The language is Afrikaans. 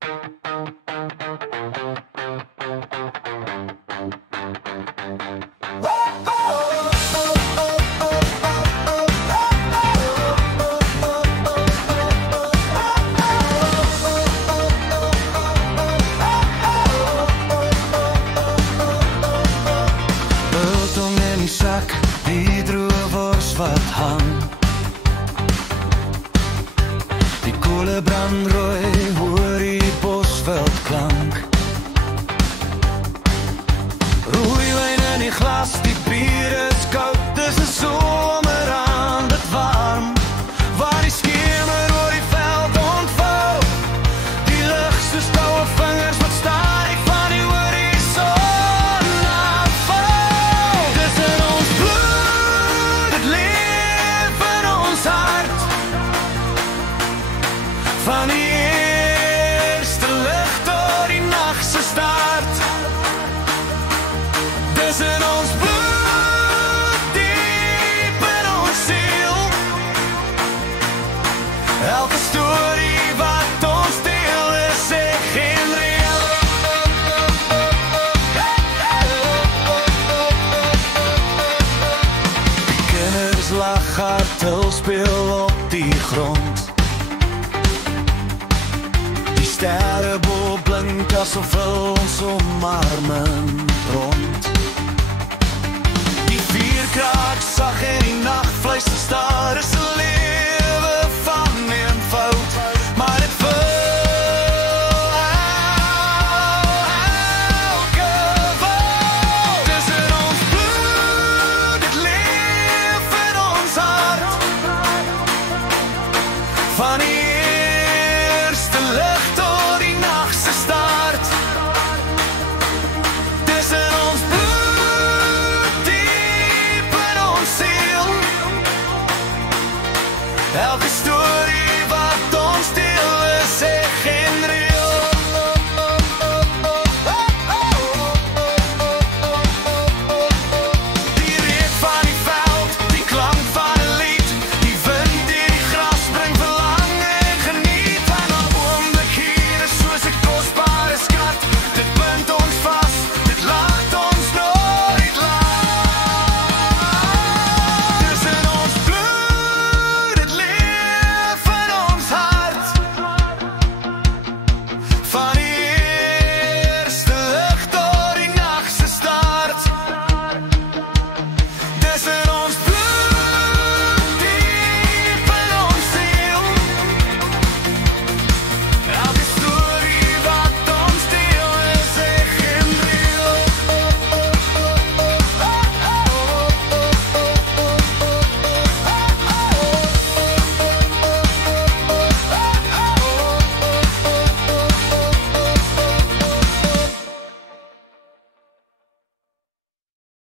Biltong in die sak, die droewors wat hang. Die koele brandrooi, hoor die bosveld klank. Rooiwyn in die glas, die bier is koud, dis 'n somer aan dit warm. Waar die skemer oor die veld ontvou, die lug soos koue vingers wat staar ek van die horison afval. Dis in ons bloed, dit leef in ons hart. Van die eerste lig tot die nag se start. Dis in ons bloed, diep in ons siel. Elke storie wat ons deel is ek geen reël. Die kinders lag hard, hul speel op die grond. Die sterre bo blink asof ons omarmen rond. Die vuur kraak sag en die nacht vleis te staar is 'n leeuw.